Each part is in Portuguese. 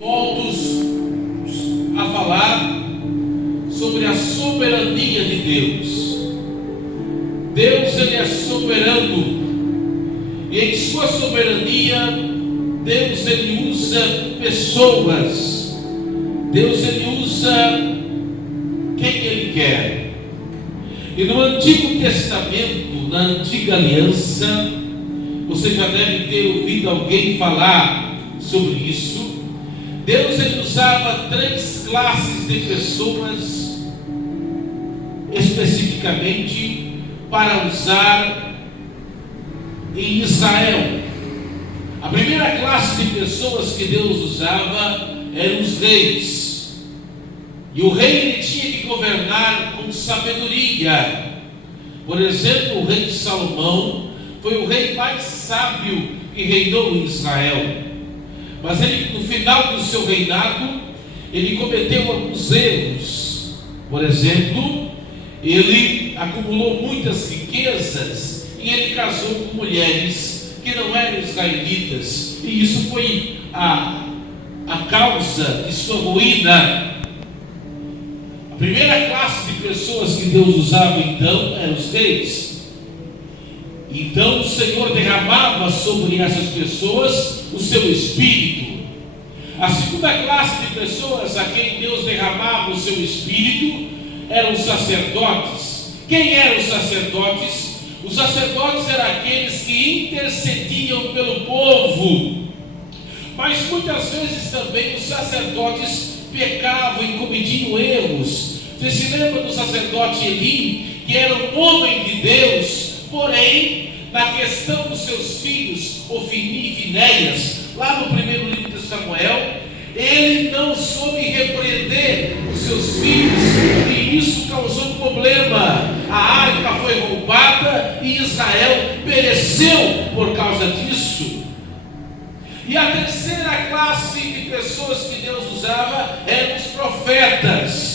Voltos a falar sobre a soberania de Deus. Deus, ele é soberano, e em sua soberania Deus, ele usa pessoas. Deus, ele usa quem ele quer. E no Antigo Testamento, na Antiga Aliança, você já deve ter ouvido alguém falar sobre isso. Deus, ele usava três classes de pessoas especificamente para usar em Israel. A primeira classe de pessoas que Deus usava eram os reis. E o rei, ele tinha que governar com sabedoria. Por exemplo, o rei de Salomão foi o rei mais sábio que reinou em Israel. Mas ele, no final do seu reinado, ele cometeu alguns erros. Por exemplo, ele acumulou muitas riquezas e ele casou com mulheres que não eram israelitas. E isso foi a causa de sua ruína. A primeira classe de pessoas que Deus usava então eram os reis. Então o Senhor derramava sobre essas pessoas o seu Espírito. A segunda classe de pessoas a quem Deus derramava o seu Espírito eram os sacerdotes. Quem eram os sacerdotes? Os sacerdotes eram aqueles que intercediam pelo povo. Mas muitas vezes também os sacerdotes pecavam e cometiam erros. Você se lembra do sacerdote Eli, que era um homem de Deus, porém, na questão dos seus filhos, Ofni e Finéias, lá no primeiro livro de Samuel, ele não soube repreender os seus filhos, e isso causou um problema. A arca foi roubada e Israel pereceu por causa disso. E a terceira classe de pessoas que Deus usava eram os profetas.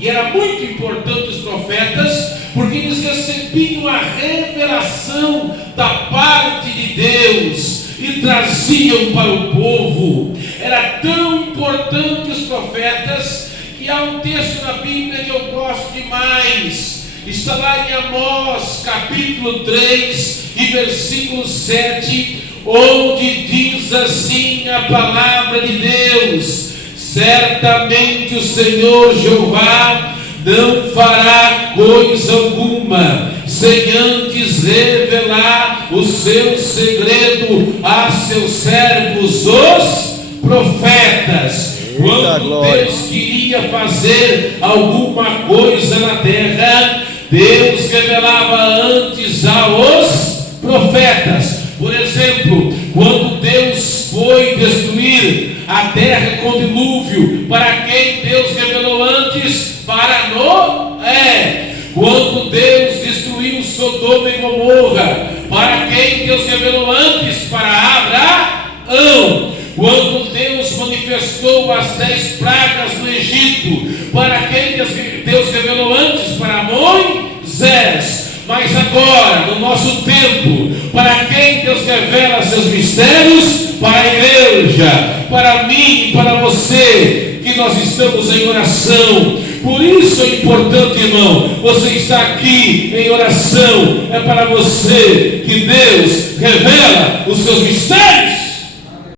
E era muito importante os profetas, porque eles recebiam a revelação da parte de Deus e traziam para o povo. Era tão importante os profetas que há um texto na Bíblia que eu gosto demais. Está lá em Amós capítulo 3 e versículo 7, onde diz assim a palavra de Deus: certamente o Senhor Jeová não fará coisa alguma, sem antes revelar o seu segredo a seus servos, os profetas. Quando Deus queria fazer alguma coisa na terra, Deus revelava antes aos profetas. Por exemplo, quando Deus foi destruir a terra com dilúvio, para quem Deus revelou antes? Para Noé. Quando Deus destruiu Sodoma e Gomorra, para quem Deus revelou antes? Para Abraão. Quando Deus manifestou as 10 pragas no Egito, para quem Deus revelou antes? Para Moisés. Mas agora, no nosso tempo, para quem Deus revela seus mistérios? Para a igreja, para mim e para você, que nós estamos em oração. Por isso é importante, irmão, você está aqui em oração. É para você que Deus revela os seus mistérios.